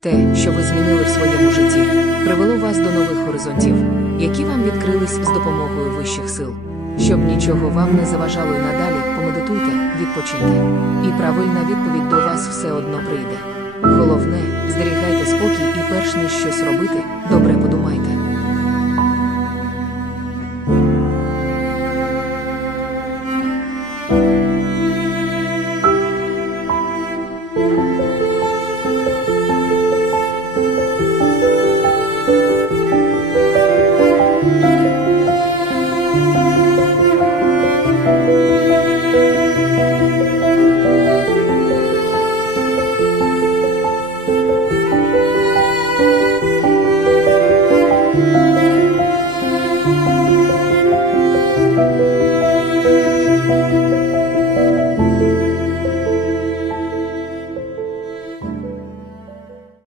Те, що ви змінили в своєму житті, привело вас до нових горизонтів, які вам відкрились з допомогою вищих сил. Щоб нічого вам не заважало і надалі, помедитуйте, відпочиньте. І правильна відповідь до вас все одно прийде. Головне, зберігайте спокій і перш ніж щось робити, добре подумайте.